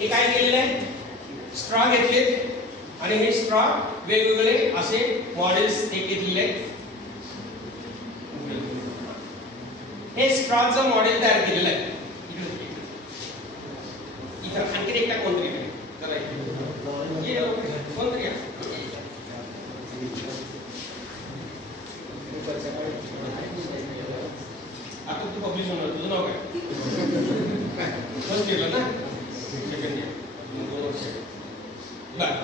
हे काय केलेलं आहे, स्ट्रॉ घेतले आणि हे स्ट्रॉ वेगवेगळे असे मॉडेल्स हे घेतलेले आहेत. हे स्ट्रॉचं मॉडेल तयार केलेलं आहे. इथं आणखी एकटा कोणतरी कोणतरी आता तू पब्लिश होणार, तुझं नाव काय? फर्स्ट इयरला ना, सेकंड इयर, 2 वर्ष. बरं,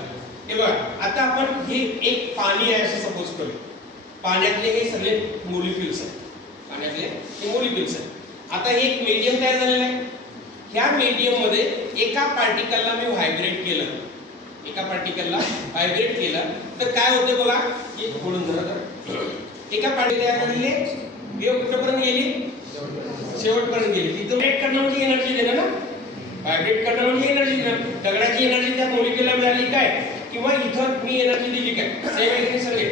हे बघा, आता आपण हे एक पाणी आहे असं सपोज करू. पाण्यातले हे सगळे मोलिक्युल्स आहेत, पाण्यातले हे मोलिक्युल्स आहेत. आता हे एक मीडियम तयार झालेलं आहे. ह्या मीडियम मध्ये एका पार्टिकलला मी व्हायब्रेट केलं, एका पार्टिकलला व्हायब्रेट केलं तर काय होतं बघा, हे खोलून धरा. एका पार्टिकल तयार झालेली वेव्ह कुठपर्यंत गेली, शेवटपर्यंत गेली. तिथं व्हायब्रेट करणं म्हणजे एनर्जी देणं ना, व्हायब्रेट करणं म्हणजे एनर्जी देणं. दगडाची एनर्जी त्या मोलिक्युलला मिळाली काय, किंवा इथं मी एनर्जी दिली काय, सेम आहे सगळे.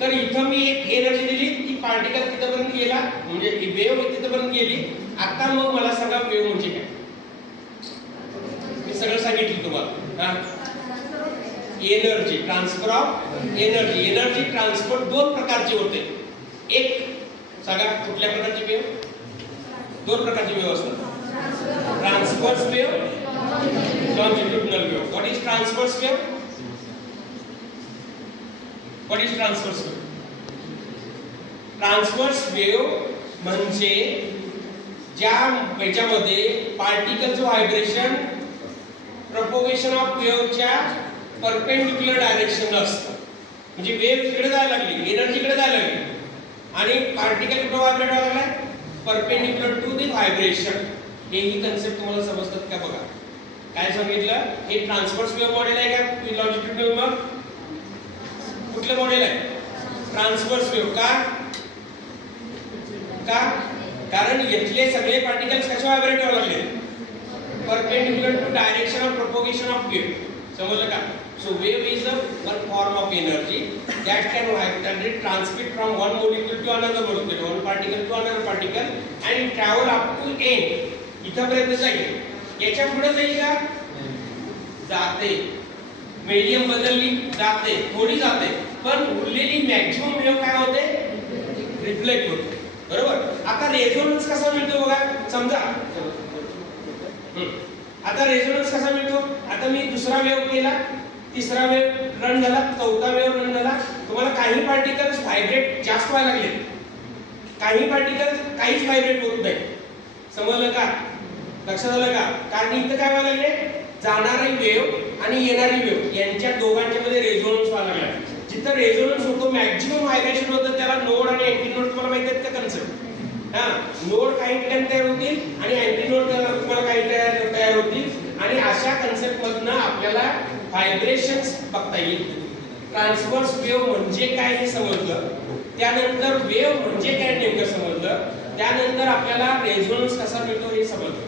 तर इथं मी एक एनर्जी दिली, ती पार्टिकल तिथपर्यंत गेला, म्हणजे वेव्ह तिथपर्यंत गेली. आता मग मला सांगा वेव्ह म्हणजे काय, मी सगळं सांगितलं तुम्हाला. Energy, transfer of energy. Energy transfer दोन प्रकारचे होते. एक सांगा कुठल्या प्रकारची वेव्ह, दोन प्रकारची वेव्ह असतात, transverse wave, longitudinal wave. What is transverse wave, what is transverse wave? Transverse wave म्हणजे ज्या याच्यामध्ये पार्टिकलचं व्हायब्रेशन प्रोपोगेशन ऑफ वेव्हच्या परपेंडिक्युलर डायरेक्शन असतं. म्हणजे वेव्ह इकडे जायला लागली, एनर्जी इकडे जायला लागली आणि पार्टिकल कुठे व्हायब्रेट व्हायला लागलाय, परपेंडिक्युलर टू द व्हायब्रेशन. हे ही कन्सेप्ट तुम्हाला समजतात का बघा. काय सांगितलं, हे ट्रान्सवर्स वेव्ह मॉडेल आहे का लॉन्जिट्युडिनल? मग कुठलं मॉडेल आहे, ट्रान्सवर्स वेव्ह. का? कारण इथले सगळे पार्टिकल्स कशा व्हायब्रेट व्हायला लागले, perpendicular to direction of propagation of wave. समजलं का? So wave is one form of energy that can transmit from one molecule to another molecule, one particle to another particle, and travel up to end. इथपर्यंत जाईल. याच्या पुढे जाईल का, जाते. Medium बदलली, जाते, थोडी जाते, पण उरलेली मॅक्सिमम वेव्ह काय होते, रिफ्लेक्ट होते. बरोबर. आता रेझोनन्स कसा मिळतो बघा. समजा आता रेझोनन्स कसा मिळतो, आता मी दुसरा वेव्ह केला, तिसरा वेव्ह रन झाला, चौथा वेव्ह रन झाला. तुम्हाला काही पार्टिकल्स व्हायब्रेट जास्त व्हायला लागले, काही पार्टिकल्स काहीच व्हायब्रेट होत नाही. समजलं का, लक्षात आलं का? कारण इथं काय व्हायला लागले, जाणारी वेव्ह आणि येणारी वेव्ह यांच्या दोघांच्या मध्ये रेझोनन्स व्हायला लागला. जिथं रेझोनन्स होतो, मॅक्सिमम व्हायब्रेशन होतं, त्याला नोड आणि अँटी नोड तुम्हाला माहिती आहेत का कन्सेप्ट? नोड काही ठिकाणी तयार होतील आणि अँटी नोड तुम्हाला काही तयार होतील. आणि अशा कन्सेप्ट मधनं आपल्याला व्हायब्रेशन्स बघता येईल. ट्रान्सवर्स वेव्ह म्हणजे काय हे समजलं, त्यानंतर वेव्ह म्हणजे काय नेमकं समजलं, त्यानंतर आपल्याला रेझोनन्स कसा मिळतो हे समजलं.